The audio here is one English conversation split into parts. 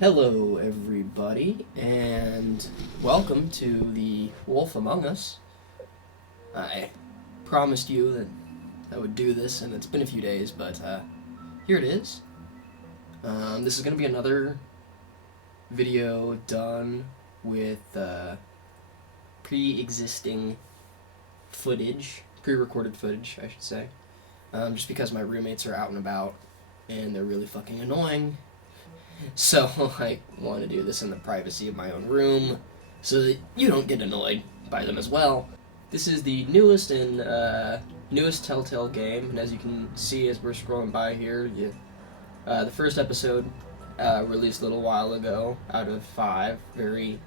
Hello, everybody, and welcome to the Wolf Among Us. I promised you that I would do this, and it's been a few days, but here it is. This is going to be another video done with pre-existing footage, pre-recorded footage, I should say, just because my roommates are out and about, and they're really fucking annoying. So I want to do this in the privacy of my own room, so that you don't get annoyed by them as well. This is the newest Telltale game, and as you can see as we're scrolling by here, the first episode released a little while ago out of 5. Very,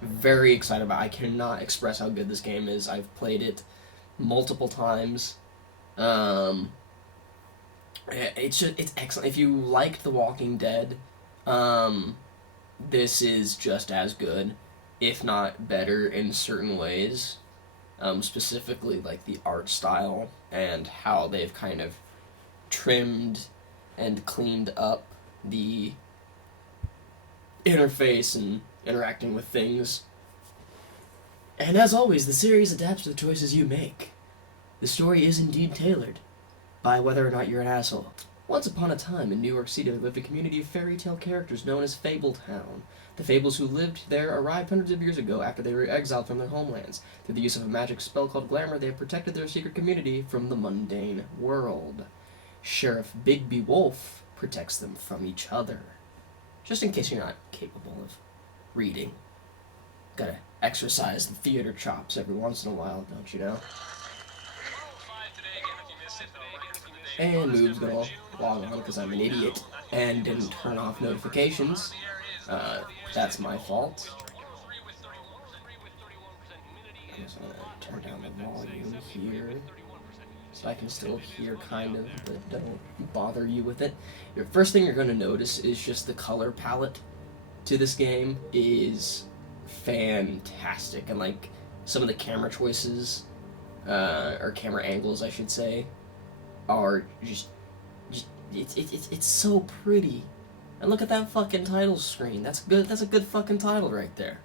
very excited about it. I cannot express how good this game is. I've played it multiple times. It's excellent. If you liked The Walking Dead, this is just as good, if not better in certain ways. Specifically, like the art style and how they've kind of trimmed and cleaned up the interface and interacting with things. And as always, the series adapts to the choices you make. The story is indeed tailored by whether or not you're an asshole. Once upon a time in New York City there lived a community of fairy tale characters known as Fabletown. The Fables who lived there arrived hundreds of years ago after they were exiled from their homelands. Through the use of a magic spell called Glamour, they have protected their secret community from the mundane world. Sheriff Bigby Wolf protects them from each other. Just in case you're not capable of reading. Gotta exercise the theater chops every once in a while, don't you know? And moves go log on because I'm an idiot and didn't turn off notifications. That's my fault. I'm just gonna turn down the volume here so I can still hear kind of, but don't bother you with it. Your first thing you're gonna notice is just the color palette to this game is fantastic, and like some of the camera choices, or camera angles I should say, are just it's so pretty. And look at that fucking title screen. That's good. That's a good fucking title right there.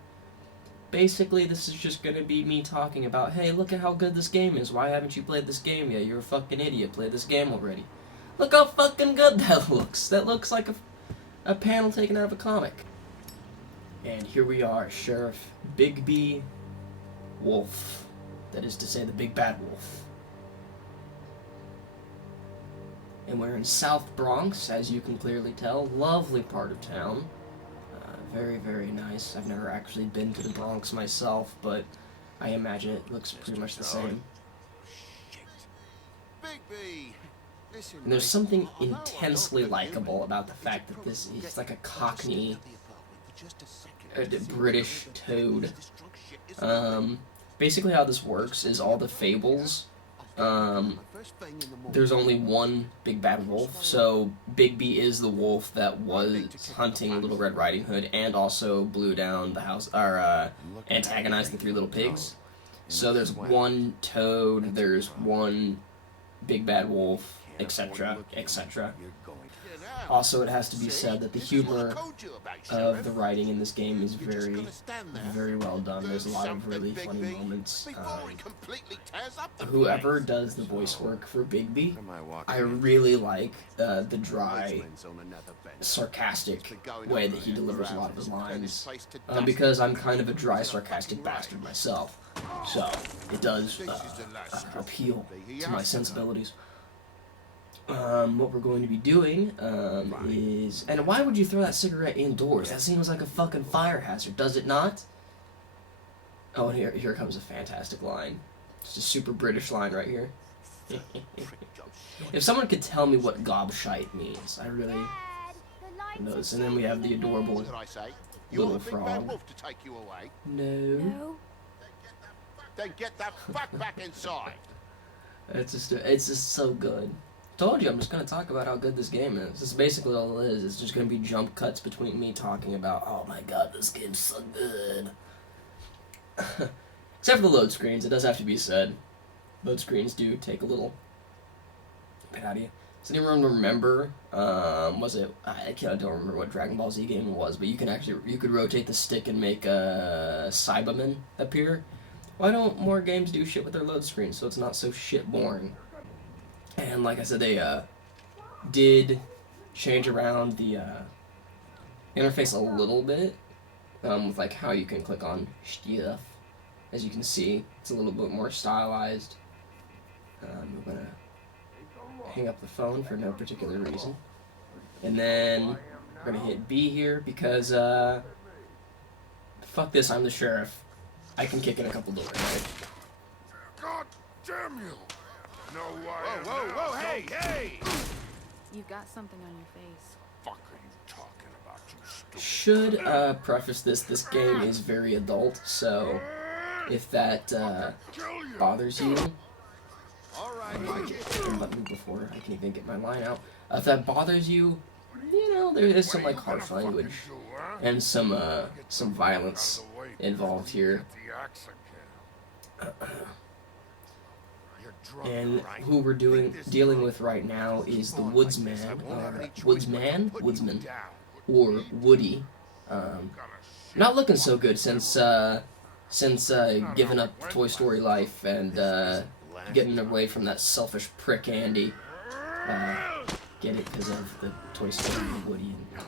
Basically, this is just gonna be me talking about, hey, look at how good this game is. Why haven't you played this game yet? You're a fucking idiot. Play this game already. Look how fucking good that looks. That looks like a panel taken out of a comic. And here we are, Sheriff Bigby Wolf. That is to say, the big bad wolf. And we're in South Bronx, as you can clearly tell. Lovely part of town. Very, very nice. I've never actually been to the Bronx myself, but I imagine it looks pretty much the same. And there's something intensely likable about the fact that this is like a Cockney, British toad. Basically how this works is all the fables, there's only one big bad wolf, so Bigby is the wolf that was hunting Little Red Riding Hood and also blew down the house, or antagonized the 3 little pigs. So there's one toad, there's one big bad wolf, etc., etc. Also, it has to be said that the humor of the writing in this game is very, very well done. There's a lot of really funny moments. Whoever does the voice work for Bigby, I really like the dry, sarcastic way that he delivers a lot of his lines, because I'm kind of a dry, sarcastic bastard myself, so it does appeal to my sensibilities. What we're going to be doing, is... And why would you throw that cigarette indoors? That seems like a fucking fire hazard, does it not? Oh, and here comes a fantastic line. Just a super British line right here. If someone could tell me what gobshite means, I really notice. And then we have the adorable little frog. No. Then get that fuck back inside. It's just so good. Told you, I'm just going to talk about how good this game is. This is basically all it is. It's just going to be jump cuts between me talking about, oh my god, this game's so good. Except for the load screens, it does have to be said. Load screens do take a little bit out of you. Does anyone remember? Was it? I don't remember what Dragon Ball Z game it was, but you could rotate the stick and make a Cyberman appear. Why don't more games do shit with their load screen so it's not so shit boring? And like I said, they did change around the interface a little bit with like how you can click on stuff. As you can see, it's a little bit more stylized. I'm gonna hang up the phone for no particular reason. And then we're gonna hit B here because fuck this, I'm the sheriff. I can kick in a couple doors, right? God damn you! No way. Whoa, hey, hey! You've got something on your face. Fuck are you talking about, you stupid? Should preface this game is very adult, so if that bothers you, All right, Mikey. let me before I can even get my line out. If that bothers you, you know, there is some like harsh language and some violence involved here. And who we're dealing with right now is the woodsman, or Woody. Not looking so good since giving up Toy Story life and getting away from that selfish prick Andy. Get it because of the Toy Story and Woody. And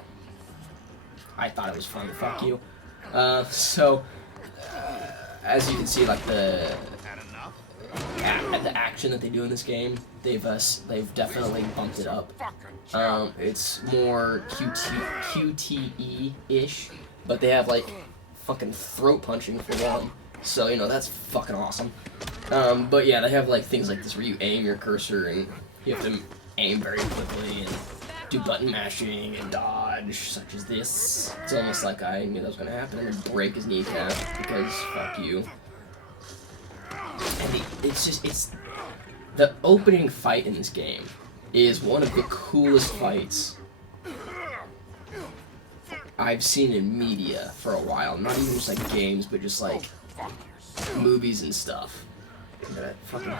I thought it was fun. Fuck you. As you can see, like the action that they do in this game, they've definitely bumped it up. It's more QTE-ish, but they have like fucking throat punching for one, so you know that's fucking awesome. But yeah, they have like things like this where you aim your cursor and you have to aim very quickly and do button mashing and dodge, such as this. It's almost like I knew that was gonna happen. I'm gonna break his kneecap because fuck you. And it's the opening fight in this game is one of the coolest fights I've seen in media for a while. Not even just like games, but just like movies and stuff.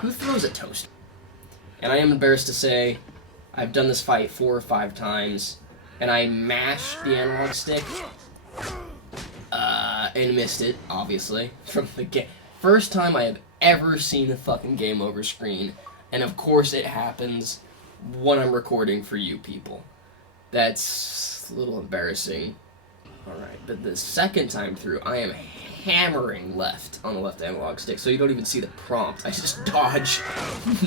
Who throws a toast? And I am embarrassed to say, I've done this fight 4 or 5 times, and I mashed the analog stick, and missed it, obviously, from the game. First time I have ever seen a fucking game over screen, and of course it happens when I'm recording for you people. That's a little embarrassing. Alright, but the second time through, I am hammering left on the left analog stick, so you don't even see the prompt. I just dodge,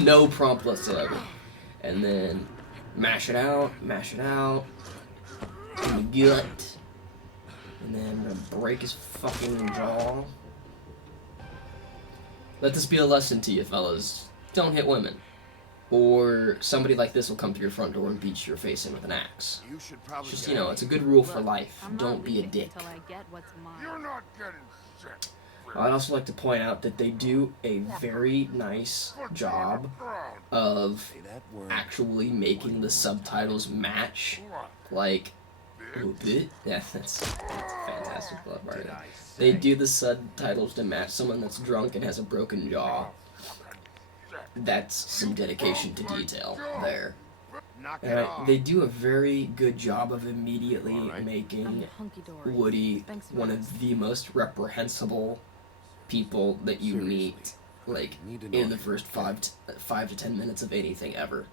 no prompt whatsoever. And then mash it out, in the gut. And then I'm gonna break his fucking jaw. Let this be a lesson to you, fellas. Don't hit women. Or somebody like this will come to your front door and beat your face in with an axe. It's just, you know, it's a good rule for life. Don't be a dick. You're not getting sick. I'd also like to point out that they do a very nice job of actually making the subtitles match, like, yeah, that's a fantastic club right there. They do the subtitles to match someone that's drunk and has a broken jaw. That's some dedication to detail there. They do a very good job of immediately making Woody one of the most reprehensible people that you meet, like, in the first 5 to 10 minutes of anything ever.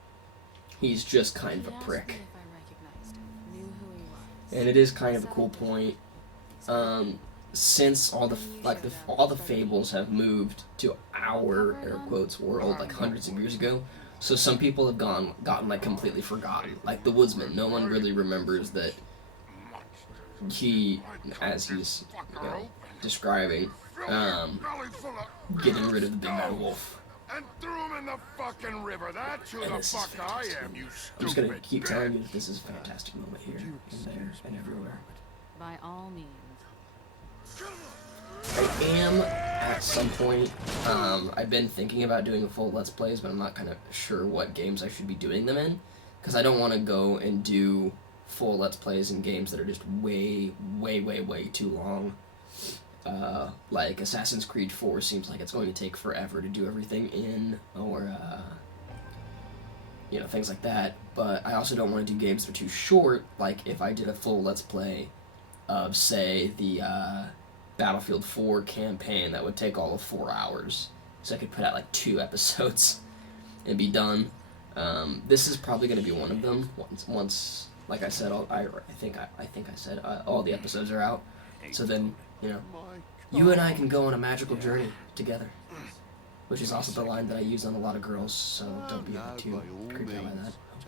He's just kind of a prick. And it is kind of a cool point. Since all the fables have moved to our air quotes world like hundreds of years ago, so some people have gotten like completely forgotten. Like the woodsman, no one really remembers that he, as he's describing, getting rid of the big bad wolf. And threw him in the fucking river. That's who the fuck I am, you stupid. I'm just gonna keep telling you that this is a fantastic moment here, and there, and everywhere. By all means. I am, at some point, I've been thinking about doing a full Let's Plays, but I'm not kind of sure what games I should be doing them in, because I don't want to go and do full Let's Plays in games that are just way too long. Like Assassin's Creed 4 seems like it's going to take forever to do everything in, or, you know, things like that. But I also don't want to do games that are too short. Like if I did a full Let's Play of, say, the Battlefield 4 campaign, that would take all of 4 hours. So I could put out like 2 episodes and be done. This is probably going to be one of them. Once, like I said, I think I said all the episodes are out. So then, you know, you and I can go on a magical journey together. Which is also the line that I use on a lot of girls, so don't be too creeped out by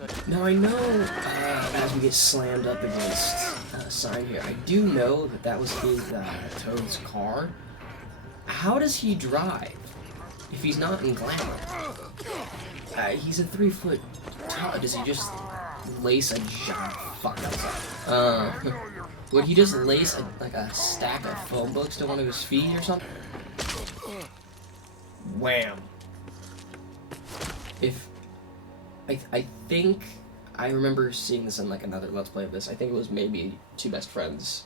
that. Now I know, as we get slammed up against a sign here, I do know that that was his, Toad's car. How does he drive if he's not in glamour? He's a 3-foot tall. Does he just lace a giant... Fuck, that was would he just lace like a stack of phone books to one of his feet or something? Wham. If I think I remember seeing this in like another Let's Play of this. I think it was maybe Two Best Friends.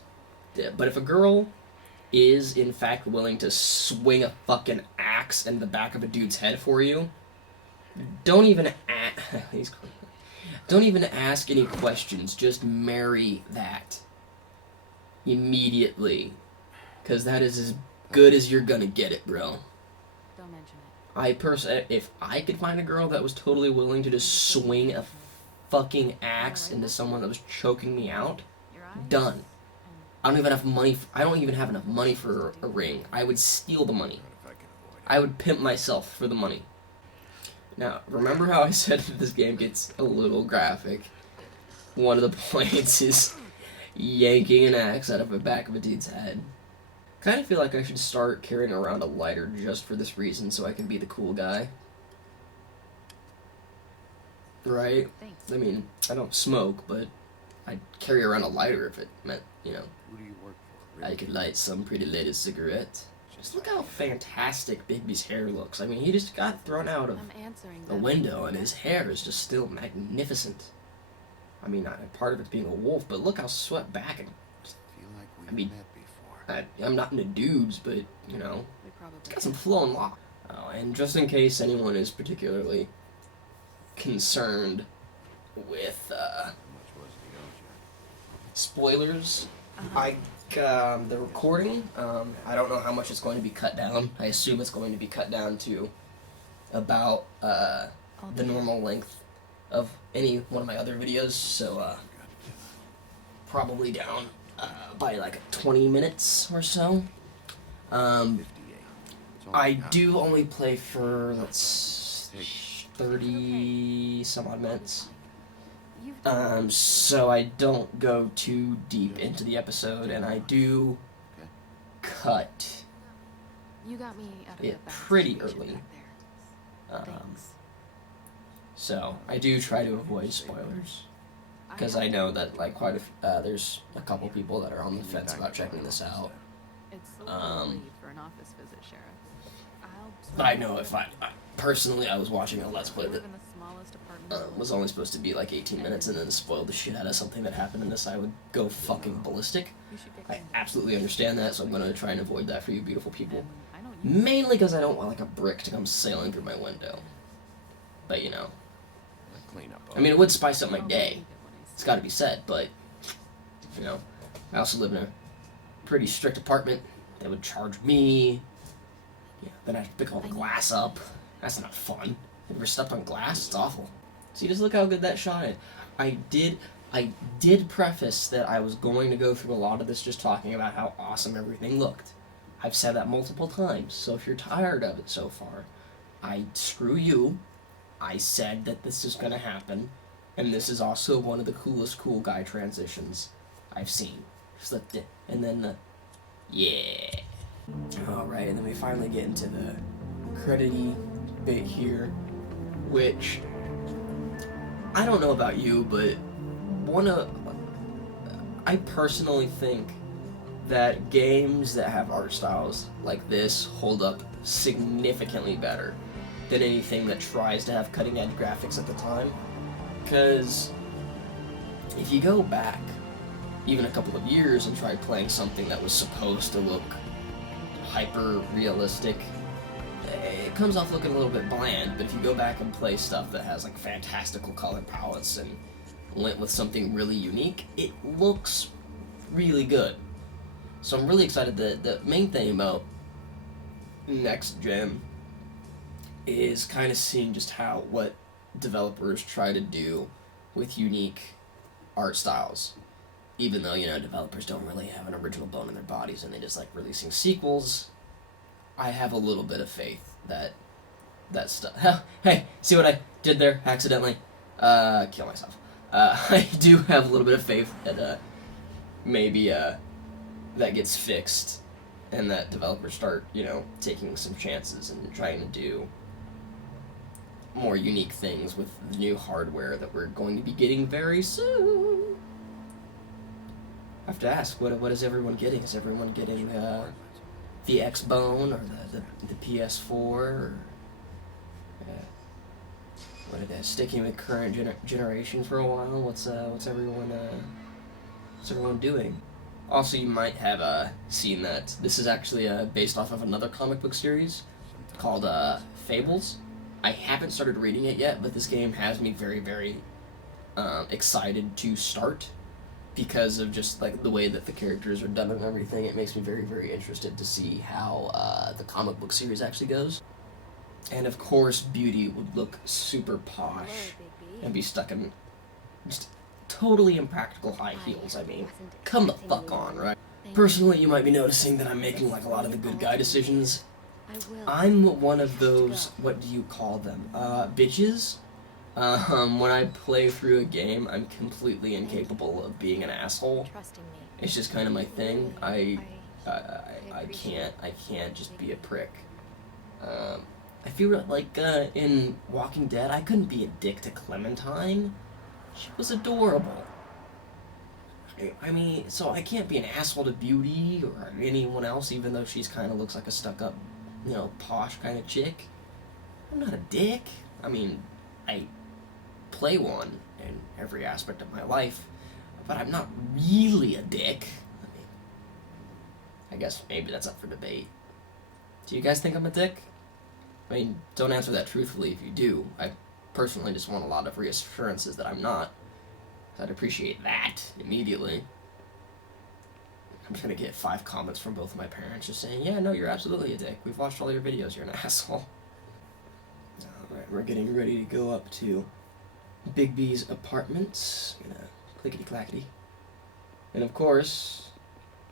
Yeah, but if a girl is in fact willing to swing a fucking axe in the back of a dude's head for you, don't even ask any questions. Just marry that immediately, because that is as good as you're gonna get it, bro. Don't mention it. If I could find a girl that was totally willing to just swing a fucking axe into someone that was choking me out, done. I don't even have money. I don't even have enough money for a ring. I would steal the money. I would pimp myself for the money. Now, remember how I said that this game gets a little graphic? One of the points is yanking an axe out of the back of a dude's head. Kind of feel like I should start carrying around a lighter just for this reason, so I can be the cool guy. Right? Thanks. I mean, I don't smoke, but I'd carry around a lighter if it meant, you know, Who do you work for? I could light some pretty lady's cigarette. Just look how fantastic Bigby's hair looks. I mean, he just got thrown out of I'm answering the them. window, and his hair is just still magnificent. I mean, part of it's being a wolf, but look how swept back and... Feel like we've I mean, met before. I'm not into dudes, but, you know, We probably it's got some flowing lock. Oh, and just in case anyone is particularly concerned with How much was the OJ? spoilers, the recording, I don't know how much it's going to be cut down. I assume it's going to be cut down to about the normal length of any one of my other videos, so probably down by like 20 minutes or so. 58. It's only I half. do only play for, 30 some odd minutes. You've So I don't go too deep into the episode, and I do Okay. cut You got me out of it the bad pretty situation early. back there. Um, Thanks. so I do try to avoid spoilers, because I know that like there's a couple people that are on the fence about checking this out. It's so early for an office visit, Sheriff. But I know if I personally, I was watching a Let's Play live that in the smallest apartment. was only supposed to be like 18 minutes and then spoiled the shit out of something that happened in this, I would go fucking ballistic. You should get I in. absolutely understand that, so I'm going to try and avoid that for you beautiful people. I know you. Mainly because I don't want like a brick to come sailing through my window. But you know, Clean up. I mean, it would spice up my I'll day. believe it when I It's see got it. to be said, but you know, I also live in a pretty strict apartment. They would charge me. Yeah, then I have to pick all the glass up. That's not fun. You ever stepped on glass? It's awful. See, just look how good that shot is. I did preface that I was going to go through a lot of this just talking about how awesome everything looked. I've said that multiple times, so if you're tired of it so far, screw you. I said that this is going to happen, and this is also one of the coolest cool guy transitions I've seen. Just the, and then the, yeah. Alright, and then we finally get into the credity bit here, which, I don't know about you, but I personally think that games that have art styles like this hold up significantly better than anything that tries to have cutting edge graphics at the time. Because if you go back even a couple of years and try playing something that was supposed to look hyper realistic, it comes off looking a little bit bland, but if you go back and play stuff that has like fantastical color palettes and went with something really unique, it looks really good. So I'm really excited. The main thing about next gen is kind of seeing just what developers try to do with unique art styles. Even though, developers don't really have an original bone in their bodies and they just like releasing sequels, I have a little bit of faith that stuff. Hey, see what I did there accidentally? Kill myself. I do have a little bit of faith that maybe that gets fixed and that developers start, taking some chances and trying to do more unique things with the new hardware that we're going to be getting very soon. I have to ask, what is everyone getting? Is everyone getting the X-Bone or the PS4? Or, what are they sticking with current generation for a while? What's everyone doing? Also, you might have seen that this is actually based off of another comic book series called FABLES. I haven't started reading it yet, but this game has me very, very excited to start because of just like the way that the characters are done and everything. It makes me very, very interested to see how the comic book series actually goes. And of course, Beauty would look super posh and be stuck in just totally impractical high heels. I mean, come the fuck on, right? Personally, you might be noticing that I'm making like a lot of the good guy decisions. I'm one of those, what do you call them, bitches? When I play through a game, I'm completely incapable of being an asshole. It's just kind of my thing. I can't just be a prick. I feel like in Walking Dead, I couldn't be a dick to Clementine. She was adorable. I mean, so I can't be an asshole to Beauty or anyone else, even though she's kind of looks like a stuck-up, posh kind of chick. I'm not a dick. I mean, I play one in every aspect of my life, but I'm not really a dick. I mean, I guess maybe that's up for debate. Do you guys think I'm a dick? I mean, don't answer that truthfully if you do. I personally just want a lot of reassurances that I'm not. I'd appreciate that immediately. I'm just gonna get 5 comments from both of my parents just saying, yeah, no, you're absolutely a dick. We've watched all your videos, you're an asshole. Alright, we're getting ready to go up to Big B's apartment. Gonna clickety-clackety. And of course,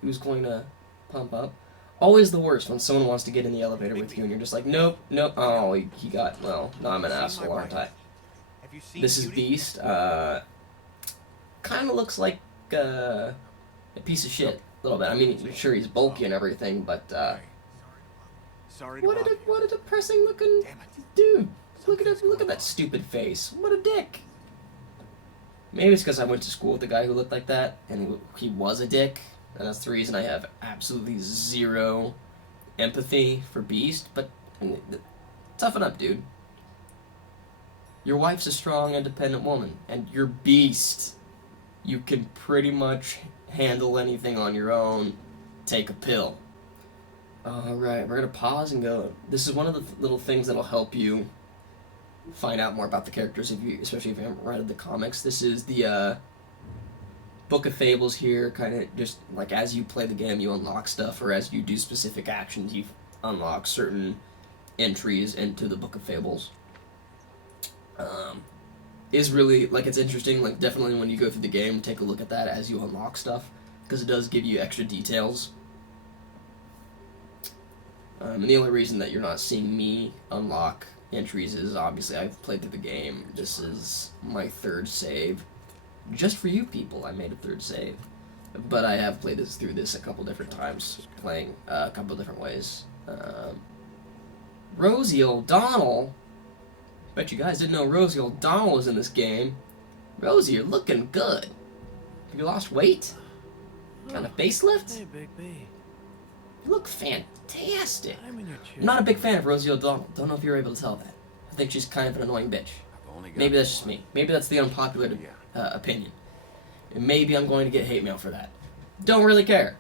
who's going to pump up? Always the worst when someone wants to get in the elevator with you and you're just like, nope. Oh, he got, well, no, I'm an asshole, aren't I? This is Beast. Kind of looks like a piece of shit a little bit. I mean, sure, he's bulky and everything, but what a depressing looking dude. Look at that stupid face. What a dick. Maybe it's because I went to school with a guy who looked like that, and he was a dick, and that's the reason I have absolutely zero empathy for Beast, but toughen up, dude. Your wife's a strong, independent woman, and you're Beast. You can pretty much handle anything on your own. Take a pill. Alright, we're going to pause and go. This is one of the little things that'll help you find out more about the characters, especially if you haven't read the comics. This is the Book of Fables here, kind of just like as you play the game, you unlock stuff, or as you do specific actions, you unlock certain entries into the Book of Fables. Is really, like, it's interesting, like, definitely when you go through the game, take a look at that as you unlock stuff, because it does give you extra details. And the only reason that you're not seeing me unlock entries is, obviously, I've played through the game. This is my 3rd save. Just for you people, I made a 3rd save. But I have played through this a couple different times, playing a couple different ways. Rosie O'Donnell? Bet you guys didn't know Rosie O'Donnell was in this game. Rosie, you're looking good. Have you lost weight? Got a facelift? Hey, Big B. You look fantastic. I'm in your chair. I'm not a big fan of Rosie O'Donnell. Don't know if you're able to tell that. I think she's kind of an annoying bitch. Maybe that's just me. Maybe that's the unpopular opinion. And maybe I'm going to get hate mail for that. Don't really care.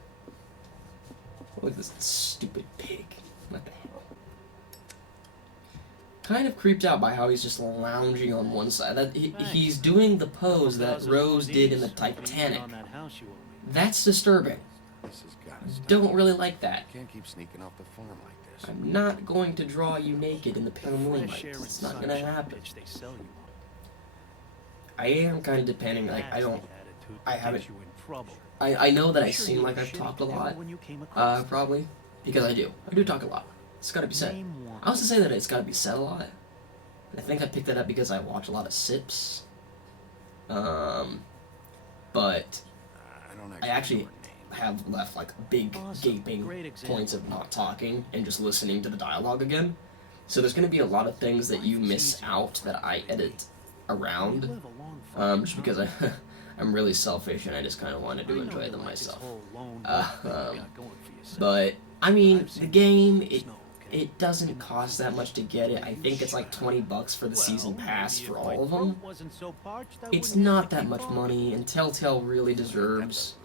Look at this stupid pig. What the hell? kind of creeped out by how he's just lounging on one side. That he's doing the pose that Rose did in the Titanic. That's disturbing. This has gotta stop. Don't really like that. Can't keep sneaking off the farm like this. I'm not going to draw you naked in the pale moonlight. It's not gonna happen. I am kind of depending, like, I haven't, I know that I seem like I've talked a lot, probably, because I do talk a lot. It's gotta be said. I also say that it's gotta be said a lot. I think I picked that up because I watch a lot of Sips. But I actually have left like big gaping points of not talking and just listening to the dialogue again. So there's gonna be a lot of things that you miss out that I edit around, just because I'm really selfish and I just kind of wanted to enjoy them myself. But I mean, the game, it doesn't cost that much to get it. I think it's like $20 for the season pass for all of them. It's not that much money, and Telltale really deserves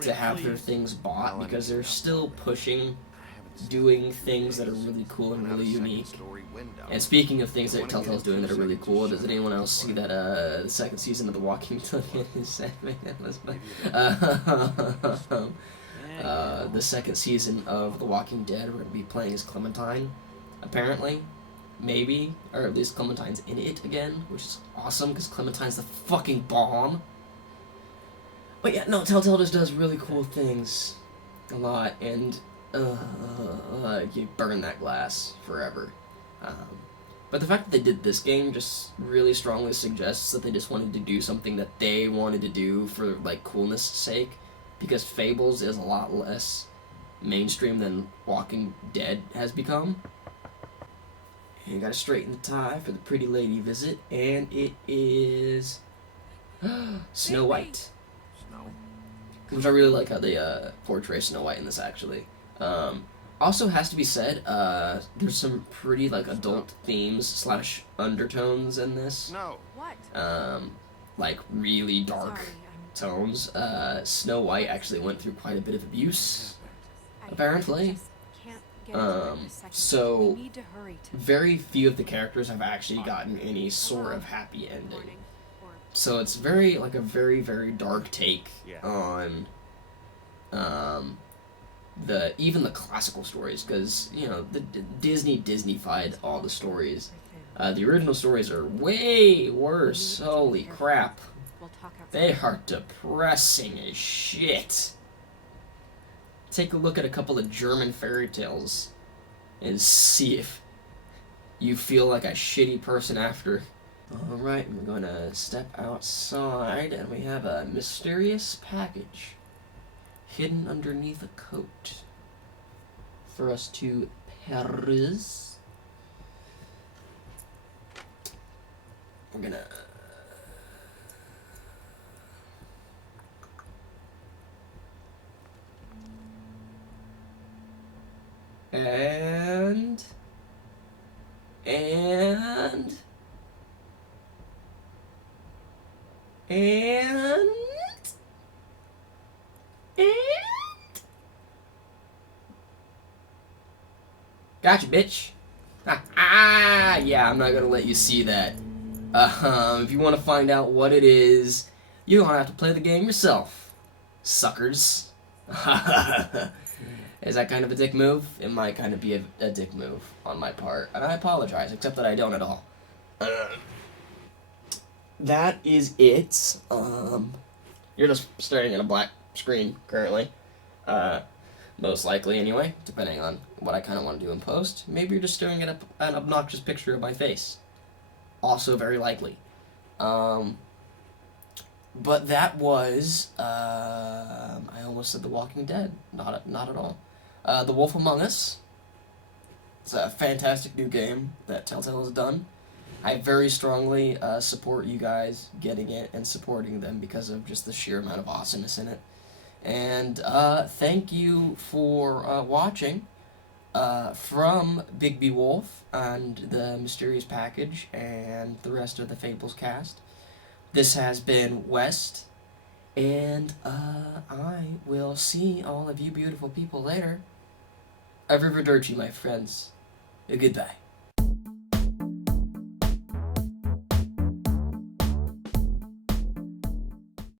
to have their things bought because they're still pushing, doing things that are really cool and really unique. And speaking of things that Telltale's doing that are really cool, does anyone else see that the second season of The Walking Dead the second season of The Walking Dead, we're going to be playing as Clementine, apparently, maybe, or at least Clementine's in it again, which is awesome, because Clementine's the fucking bomb. But yeah, no, Telltale just does really cool things a lot, and you burn that glass forever. But the fact that they did this game just really strongly suggests that they just wanted to do something that they wanted to do for, like, coolness' sake. Because Fables is a lot less mainstream than Walking Dead has become. And you gotta straighten the tie for the pretty lady visit, and it is Snow White. Snow? Which I really like how they portray Snow White in this, actually. Also has to be said, there's some pretty like adult themes / undertones in this. No. What? Like really dark tones. Snow White actually went through quite a bit of abuse, apparently. So very few of the characters have actually gotten any sort of happy ending. So it's very like a very, very dark take on even the classical stories, because you know the Disney-fied all the stories. The original stories are way worse. Holy crap. They are depressing as shit. Take a look at a couple of German fairy tales and see if you feel like a shitty person after. Alright, we're going to step outside and we have a mysterious package hidden underneath a coat for us to peruse. We're gonna... And gotcha, bitch. Yeah, I'm not gonna let you see that. If you want to find out what it is, you're gonna have to play the game yourself, suckers. Is that kind of a dick move? It might kind of be a dick move on my part, and I apologize, except that I don't at all. That is it. You're just staring at a black screen currently. Most likely, anyway, depending on what I kind of want to do in post. Maybe you're just staring at an obnoxious picture of my face. Also very likely. But that was, I almost said The Walking Dead. Not at all. The Wolf Among Us. It's a fantastic new game that Telltale has done. I very strongly support you guys getting it and supporting them because of just the sheer amount of awesomeness in it. And thank you for watching from Big B Wolf and the Mysterious Package and the rest of the Fables cast. This has been West, and I will see all of you beautiful people later. Arrivederci, my friends. Goodbye.